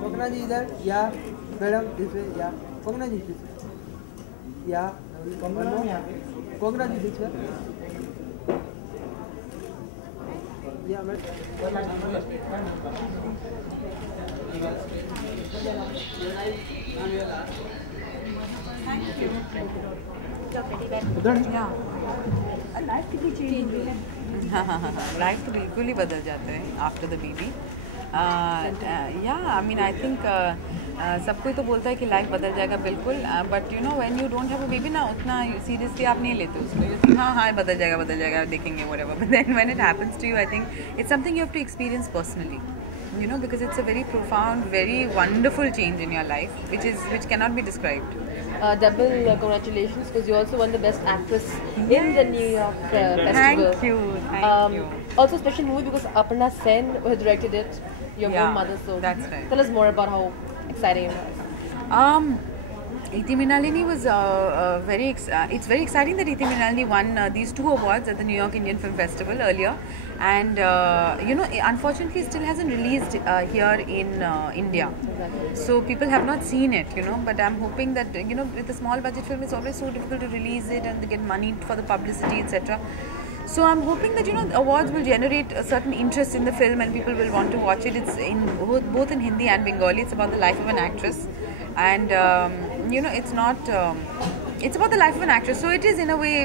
Kokna ji idhar. Yeah. Madam, this way. Yeah. Kokna ji this way. Yeah. Kokna ji this way. Yeah, madam. Thank you. Yeah. Life कितनी change हुई है. Life तो बिल्कुल ही बदल जाते हैं after the baby. या I mean I think सब कोई तो बोलता है कि लाइफ बदल जाएगा बिल्कुल, but you know when you don't have a baby ना उतना सीरियसली आप नहीं लेते उसको. यू थिंक हाँ बदल जाएगा देखेंगे whatever, but then when it happens to you I think it's something you have to experience personally, you know, because it's a very profound, very wonderful change in your life which cannot be described. Double congratulations, because you also won the best actress in the New York festival. Thank you. Also special movie because Aparna Sen who had directed it, your own mother. So that's right. Tell us more about how exciting it was. Iti Mrinalini was it's very exciting that Iti Mrinalini won these 2 awards at the New York Indian Film Festival earlier, and you know, unfortunately still hasn't released here in India. Exactly. So people have not seen it, you know, but I'm hoping that, you know, with a small budget film it's always so difficult to release it and get money for the publicity, etc. So I'm hoping that, you know, awards will generate a certain interest in the film and people will want to watch it. It's in both in Hindi and Bengali. It's about the life of an actress, and you know, it's not it's about the life of an actress, so it is in a way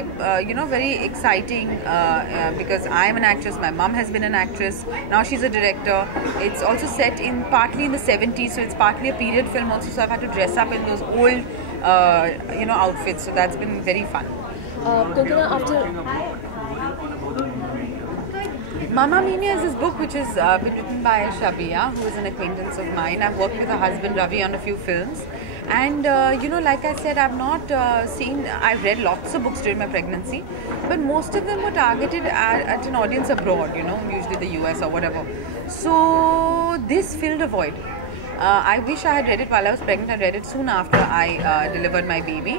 you know, very exciting because I'm an actress, my mom has been an actress, now she's a director. It's also set in partly in the 70s, so it's partly a period film also, so I've had to dress up in those old you know, outfits, so that's been very fun. Kokana, after Mamma Mia is this book which has been written by Shabia, who is an acquaintance of mine. I've worked with her husband Ravi on a few films, and you know, like I said, I've not I've read lots of books during my pregnancy, but most of them were targeted at an audience abroad, you know, usually the US or whatever. So this filled a void. I wish I had read it while I was pregnant. I read it soon after I delivered my baby,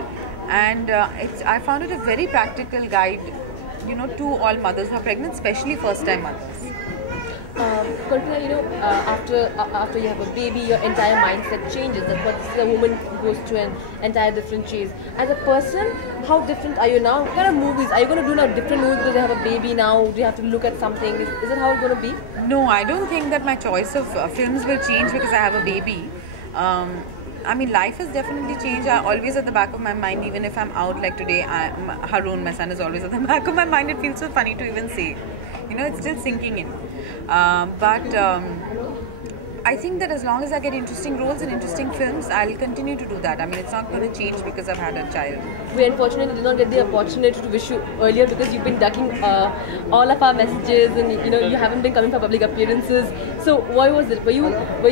and I found it a very practical guide, you know, to all mothers who are pregnant, especially first-time mothers. Kalpana, you know, after you have a baby, your entire mindset changes. That's what the woman goes through an entire different change. As a person, how different are you now? What kind of movies are you going to do now? Different movies because you have a baby now. Do you have to look at something? Is it how it's going to be? No, I don't think that my choice of films will change because I have a baby. I mean, life has definitely changed. I always at the back of my mind, even if I'm out like today, Harun, my son, is always at the back of my mind. It feels so funny to even say. You know, it's still sinking in. But I think that as long as I get interesting roles in interesting films, I'll continue to do that. I mean, it's not going to change because I've had a child. We unfortunately did not get the opportunity to wish you earlier because you've been ducking all of our messages, and you know, you haven't been coming for public appearances. So why was it? Were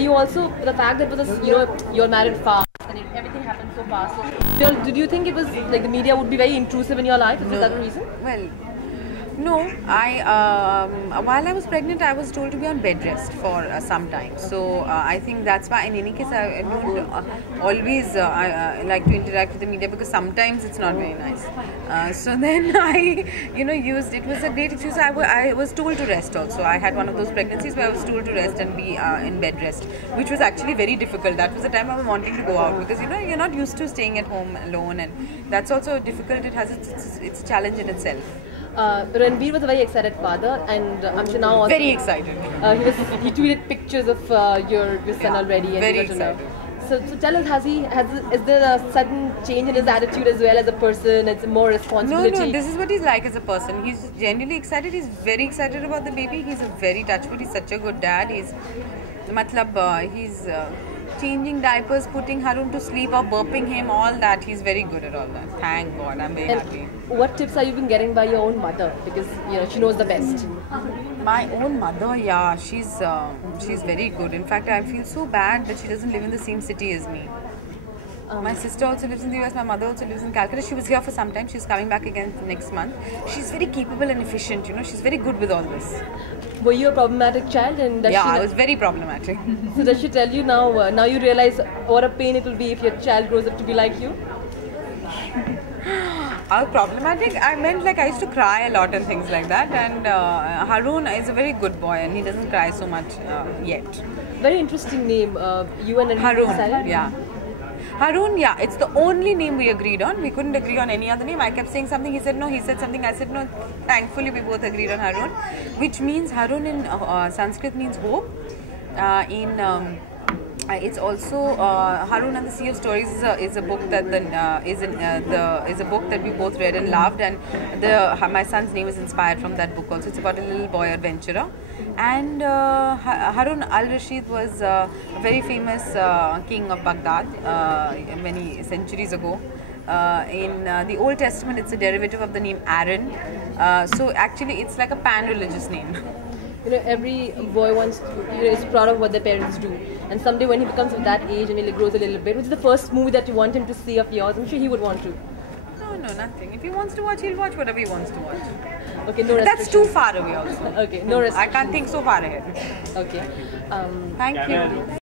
you also, the fact that was, you know, you're married fast and everything happened so fast? So did you think it was like the media would be very intrusive in your life? Is that the reason? Well, no, while I was pregnant, I was told to be on bed rest for some time. So I think that's why, in any case, I don't always like to interact with the media because sometimes it's not very nice. So then I, you know, it was a great excuse. I was told to rest also. I had one of those pregnancies where I was told to rest and be in bed rest, which was actually very difficult. That was the time I was wanting to go out because, you know, you're not used to staying at home alone, and that's also difficult. It has its challenge in itself. Ranbir was a very excited father, and I'm sure now also very excited. He tweeted pictures of your son already, and very you got to know. excited. So tell us, is there a sudden change in his attitude as well as a person? It's more responsibility. No, this is what he's like as a person. He's genuinely excited. He's very excited about the baby. He's a very touchwood. He's such a good dad. He's changing diapers, putting Harun to sleep or burping him, all that. He's very good at all that. Thank God, I'm very happy. What tips are you been getting by your own mother? Because, you know, she knows the best. My own mother, yeah, she's very good. In fact, I feel so bad that she doesn't live in the same city as me. My sister also lives in the US, my mother also lives in Calcutta. She was here for some time, she's coming back again next month. She's very capable and efficient, you know, she's very good with all this. Were you a problematic child? And I was very problematic. So does she tell you now, now you realize what a pain it will be if your child grows up to be like you? Problematic? I meant like I used to cry a lot and things like that. And Haroon is a very good boy and he doesn't cry so much yet. Very interesting name. You and Haroon, decided? yeah. Haroon, yeah, it's the only name we agreed on. We couldn't agree on any other name. I kept saying something, he said no, he said something, I said no. Thankfully, we both agreed on Haroon, which means Haroon in Sanskrit means hope. It's also Haroon and the Sea of Stories is a book that is a book that we both read and loved, and my son's name is inspired from that book also. It's about a little boy adventurer. And Haroon al-Rashid was a very famous king of Baghdad many centuries ago. In the Old Testament, it's a derivative of the name Aaron. So actually, it's like a pan-religious name. Every boy wants to, is proud of what their parents do. And someday when he becomes of that age and he grows a little bit, which is the first movie that you want him to see of yours? I'm sure he would want to. No, nothing. If he wants to watch, he'll watch whatever he wants to watch. Okay, no restrictions. That's too far away also. Okay, no restrictions. I can't think so far ahead. Okay. Thank you.